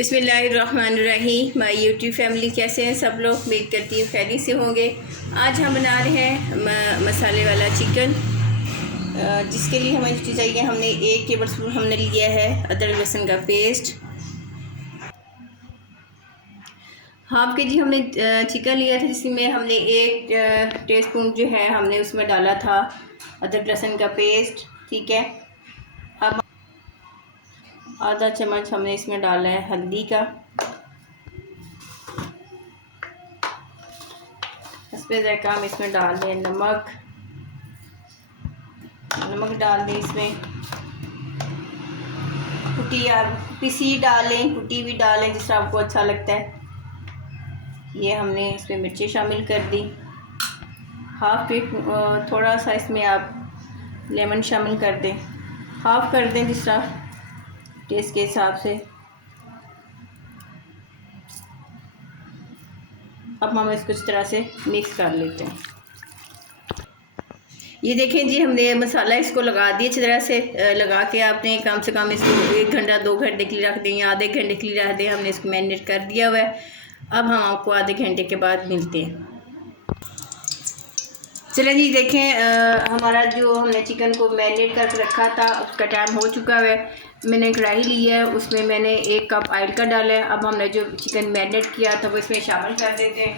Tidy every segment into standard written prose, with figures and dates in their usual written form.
बिस्मिल्लाहिर्रहमानिर्रहीम। My YouTube family, कैसे हैं सब लोग? उम्मीद करती हूँ खैरियत से होंगे। आज हम बना रहे हैं मसाले वाला चिकन। जिसके लिए हमें चाहिए, हमने 1 टेबल स्पून हमने लिया है अदरक लहसुन का पेस्ट। हाफ के जी हमने चिकन लिया था, जिसमें हमने 1 टीस्पून जो है हमने उसमें डाला था अदरक लहसुन का पेस्ट। ठीक है, अब आधा चम्मच हमने इसमें डाला है हल्दी का। इसमें जाएगा हम इसमें डाल दें नमक डाल दें। इसमें कुटी या पिसी डाल लें, कुटी भी डालें, जिससे आपको अच्छा लगता है। ये हमने इसमें मिर्ची शामिल कर दी। हाफ थोड़ा सा इसमें आप लेमन शामिल कर दें, हाफ कर दें जिस तरह टेस्ट के हिसाब से। अब हम इसको इस तरह से मिक्स कर लेते हैं। ये देखें जी, हमने मसाला इसको लगा दिया अच्छी तरह से। लगा के आपने कम से कम इसको 1 घंटा 2 घंटे के लिए रख दें या आधे घंटे के लिए रख दें। हमने इसको मैरिनेट कर दिया हुआ है। अब हम आपको आधे घंटे के बाद मिलते हैं। चलें जी, देखें हमारा जो हमने चिकन को मैरिनेट करके रखा था उसका टाइम हो चुका है। मैंने कढ़ाई ली है, उसमें मैंने 1 कप ऑयल का डाला है। अब हमने जो चिकन मैरिनेट किया था वो इसमें शामिल कर देते हैं।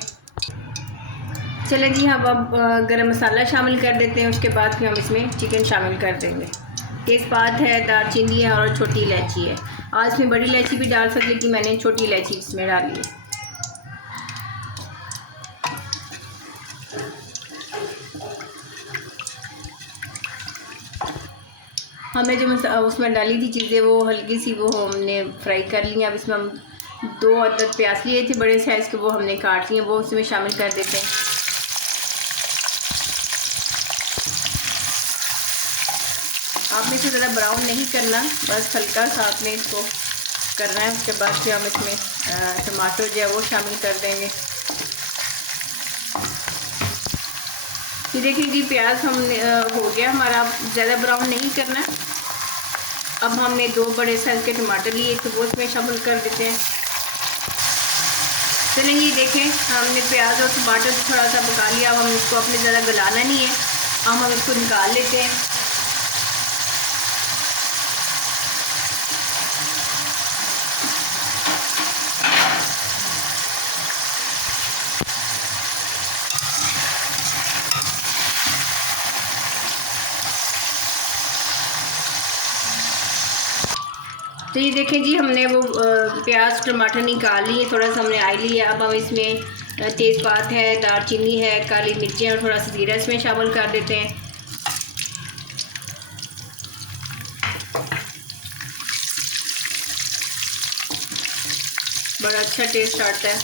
चलें जी, हम अब गरम मसाला शामिल कर देते हैं। उसके बाद फिर हम इसमें चिकन शामिल कर देंगे। तेज़पात है, दालचीनी है और छोटी इलायची है। आज इसमें बड़ी इलायची भी डाल सकते, लेकिन मैंने छोटी इलायची इसमें डाली है। हमने जो उसमें डाली थी चीज़ें वो हल्की सी वो हमने फ्राई कर ली। अब इसमें हम 2 अदद प्याज लिए थे बड़े साइज़ के, वो हमने काट लिए, वो उसमें शामिल कर देते हैं। आपने इसे ज़्यादा ब्राउन नहीं करना, बस हल्का सा आपने इसको करना है। उसके बाद फिर हम इसमें टमाटर जो है वो शामिल कर देंगे। ये देखिए जी, प्याज हमने हो गया हमारा, ज़्यादा ब्राउन नहीं करना। अब हमने 2 बड़े साइज़ के टमाटर लिए तो वो इसमें शामिल कर देते हैं। चलें ये देखें, हमने प्याज और टमाटर थोड़ा सा पका लिया। अब हम इसको अपने ज़्यादा गलाना नहीं है, अब हम इसको निकाल लेते हैं। तो ये देखें जी, हमने वो प्याज टमाटर निकाल लिए, थोड़ा सा हमने ऑयल लिया। अब हम इसमें तेज़पात है, दालचीनी है, काली मिर्चें और थोड़ा सा जीरा इसमें शामिल कर देते हैं। बड़ा अच्छा टेस्ट आता है।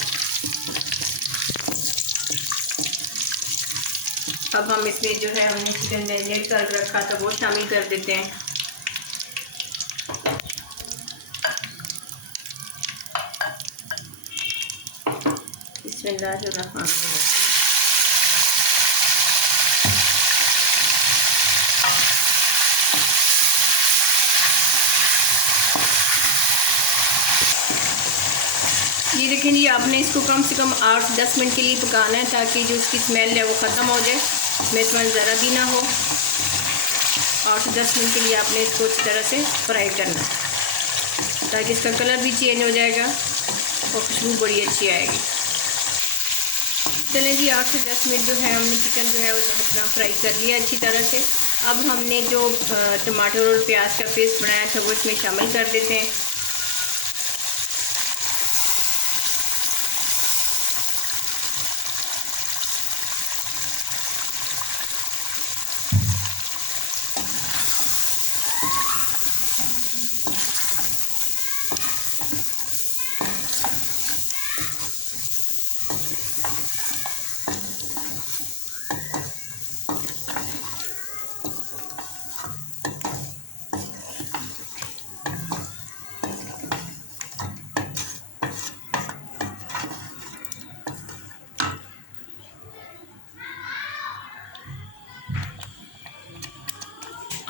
अब हम इसमें जो है हमने चिकन मैरिनेट कर रखा था वो शामिल कर देते हैं। बिस्मिल्लाहिर्रहमानिर्रहीम। ये देखें जी, आपने इसको कम से कम 8-10 मिनट के लिए पकाना है, ताकि जो उसकी स्मेल है वो ख़त्म हो जाए, इसमें स्मेल ज़रा भी ना हो। 8-10 मिनट के लिए आपने इसको इस तरह से फ्राई करना है, ताकि इसका कलर भी चेंज हो जाएगा और खुशबू बड़ी अच्छी आएगी। चलें जी, 8 से 10 मिनट जो है हमने चिकन जो है वो अपना फ्राई कर लिया अच्छी तरह से। अब हमने जो टमाटर और प्याज का पेस्ट बनाया था वो इसमें शामिल कर देते हैं।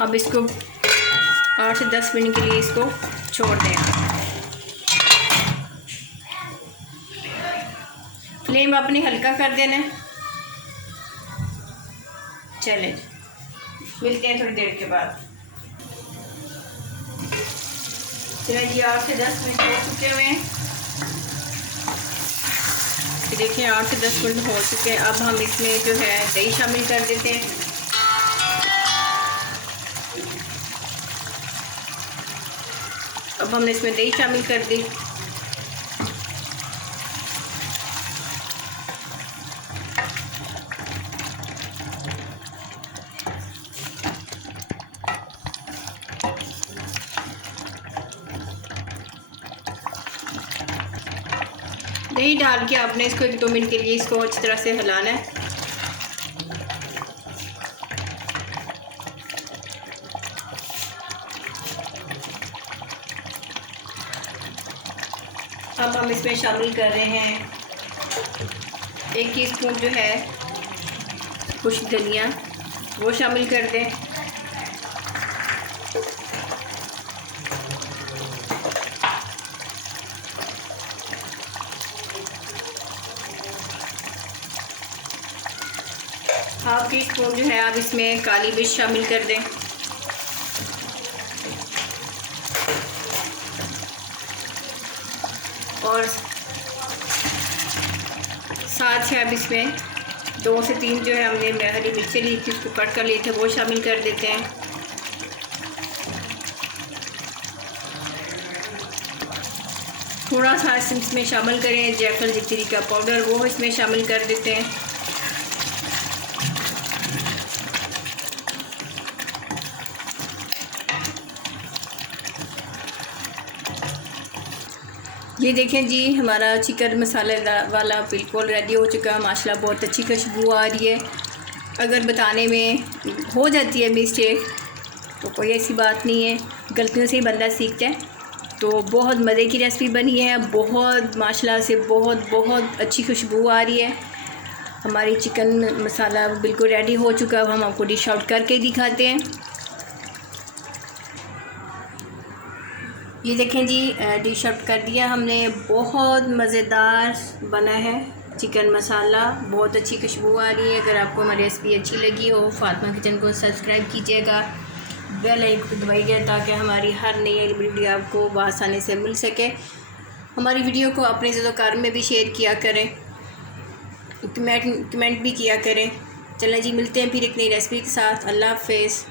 अब इसको 8 से 10 मिनट के लिए इसको छोड़ दें। फ्लेम अपनी हल्का कर देना है। चलें मिलते हैं थोड़ी देर के बाद। चलिए जी 8 से 10 मिनट हो चुके हुए हैं। देखिए 8 से 10 मिनट हो चुके हैं। अब हम इसमें जो है दही शामिल कर देते हैं। अब हमने इसमें दही शामिल कर दी। दही डाल के आपने इसको 1-2 मिनट के लिए इसको अच्छी तरह से हिलाना है। अब हम इसमें शामिल कर रहे हैं 1 टीस्पून जो है खुश्क धनिया, वो शामिल कर दें। हाफ टी स्पून जो है आप इसमें काली मिर्च शामिल कर दें। और साथ ही आप इसमें 2 से 3 जो है हमने हरी मिर्चें ली थी, उसको कट कर लिए थे, वो शामिल कर देते हैं। थोड़ा सा इसमें शामिल करें जायफल जितरी का पाउडर, वो इसमें शामिल कर देते हैं। ये देखें जी हमारा चिकन मसाले वाला बिल्कुल रेडी हो चुका है। माशाल्लाह बहुत अच्छी खुशबू आ रही है। अगर बताने में हो जाती है मिस्टेक तो कोई ऐसी बात नहीं है, गलतियों से ही बंदा सीखता है। तो बहुत मज़े की रेसिपी बनी है, बहुत माशाल्लाह से बहुत अच्छी खुशबू आ रही है। हमारी चिकन मसाला बिल्कुल रेडी हो चुका है। अब हम आपको डिश आउट करके दिखाते हैं। ये देखें जी डिश आउट कर दिया हमने। बहुत मज़ेदार बना है चिकन मसाला, बहुत अच्छी खुशबू आ रही है। अगर आपको हमारी रेसिपी अच्छी लगी हो फातिमा किचन को सब्सक्राइब कीजिएगा, बेल आइकन को दबाइएगा ताकि हमारी हर नई वीडियो आपको आसानी से मिल सके। हमारी वीडियो को अपने ज़ाकार में भी शेयर किया करें, कमेंट भी किया करें। चलें जी मिलते हैं फिर एक नई रेसिपी के साथ। अल्लाह हाफ़िज़।